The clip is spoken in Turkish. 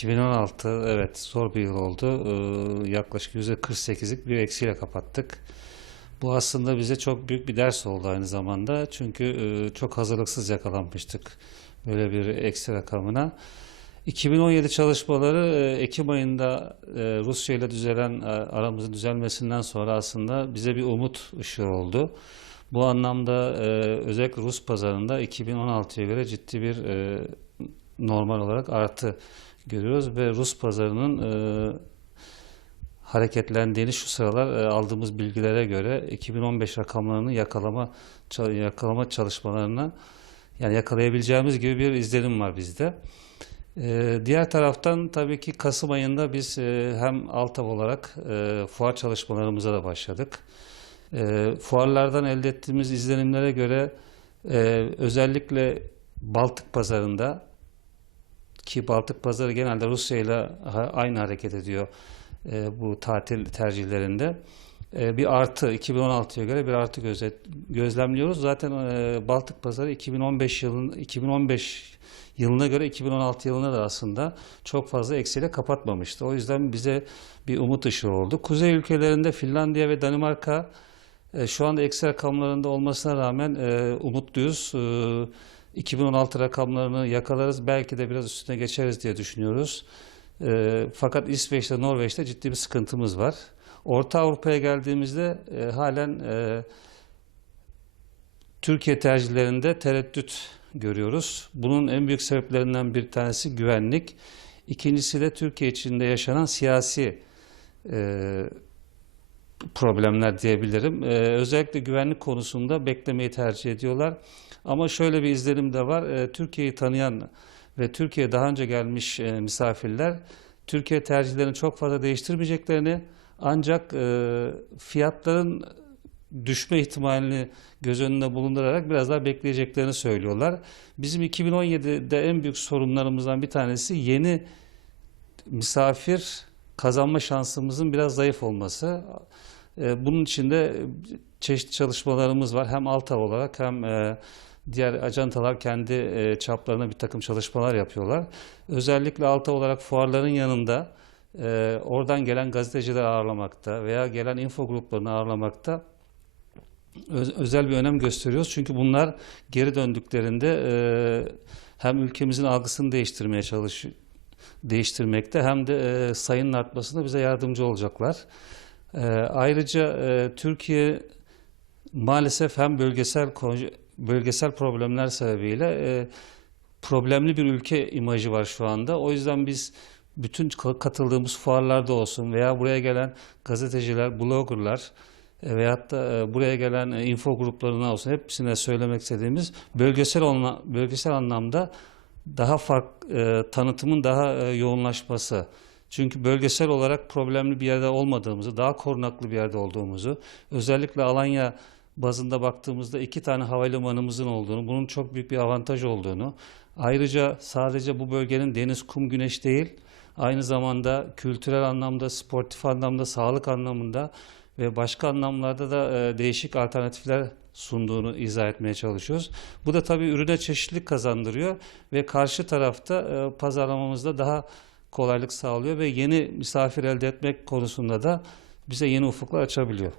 2016 evet zor bir yıl oldu. Ee, yaklaşık %48'lik bir eksiyle kapattık. Bu aslında bize çok büyük bir ders oldu aynı zamanda. Çünkü e, çok hazırlıksız yakalanmıştık böyle bir eksi rakamına. 2017 çalışmaları e, Ekim ayında e, Rusya ile düzelen e, aramızın düzelmesinden sonra aslında bize bir umut ışığı oldu. Bu anlamda özellikle Rus pazarında 2016'ya göre ciddi bir normal olarak artı görüyoruz ve Rus pazarının hareketlendiğini şu sıralar aldığımız bilgilere göre 2015 rakamlarını yakalama yakalama çalışmalarına yani yakalayabileceğimiz gibi bir izlenim var bizde. E, diğer taraftan tabii ki Kasım ayında biz e, hem Altav olarak e, fuar çalışmalarımıza da başladık. E, fuarlardan elde ettiğimiz izlenimlere göre özellikle Baltık pazarında ki Baltık pazarı genelde Rusya ile aynı hareket ediyor bu tatil tercihlerinde. E, bir artı 2016'ya göre bir artı gözet, gözlemliyoruz. Zaten e, Baltık pazarı 2015 yılın 2015 yılına göre 2016 yılına da aslında çok fazla eksiyle kapatmamıştı. O yüzden bize bir umut ışığı oldu. Kuzey ülkelerinde Finlandiya ve Danimarka e, şu anda eksi rakamlarında olmasına rağmen e, umutluyuz. E, 2016 rakamlarını yakalarız. Belki de biraz üstüne geçeriz diye düşünüyoruz. Fakat İsveç'te, Norveç'te ciddi bir sıkıntımız var. Orta Avrupa'ya geldiğimizde e, halen e, Türkiye tercihlerinde tereddüt görüyoruz. Bunun en büyük sebeplerinden bir tanesi güvenlik. İkincisi de Türkiye içinde yaşanan siyasi e, problemler diyebilirim. Ee, özellikle güvenlik konusunda beklemeyi tercih ediyorlar. Ama şöyle bir izlenim de var. Ee, Türkiye'yi tanıyan ve Türkiye'ye daha önce gelmiş e, misafirler Türkiye tercihlerini çok fazla değiştirmeyeceklerini ancak e, fiyatların düşme ihtimalini göz önünde bulundurarak biraz daha bekleyeceklerini söylüyorlar. Bizim 2017'de en büyük sorunlarımızdan bir tanesi yeni misafir kazanma şansımızın biraz zayıf olması. E, Bunun için de çeşitli çalışmalarımız var. Hem Altav olarak hem e, diğer ajantalar kendi e, çaplarına bir takım çalışmalar yapıyorlar. Özellikle Altav olarak fuarların yanında e, oradan gelen gazeteciler ağırlamakta veya gelen info gruplarını ağırlamakta öz- özel bir önem gösteriyoruz. Çünkü bunlar geri döndüklerinde e, hem ülkemizin algısını değiştirmeye çalış değiştirmekte hem de e, sayının artmasında bize yardımcı olacaklar. E, ayrıca e, Türkiye maalesef hem bölgesel bölgesel problemler sebebiyle e, problemli bir ülke imajı var şu anda. O yüzden biz bütün ka- katıldığımız fuarlarda olsun veya buraya gelen gazeteciler, bloggerlar e, veyahut da e, buraya gelen e, info gruplarına olsun hepsine söylemek istediğimiz bölgesel olma, bölgesel anlamda daha fark e, tanıtımın daha e, yoğunlaşması. Çünkü bölgesel olarak problemli bir yerde olmadığımızı, daha korunaklı bir yerde olduğumuzu, özellikle Alanya bazında baktığımızda iki tane havalimanımızın olduğunu, bunun çok büyük bir avantaj olduğunu, ayrıca sadece bu bölgenin deniz, kum, güneş değil, aynı zamanda kültürel anlamda, sportif anlamda, sağlık anlamında ve başka anlamlarda da e, değişik alternatifler sunduğunu izah etmeye çalışıyoruz. Bu da tabii ürüne çeşitlilik kazandırıyor ve karşı tarafta e, pazarlamamızda daha kolaylık sağlıyor ve yeni misafir elde etmek konusunda da bize yeni ufuklar açabiliyor.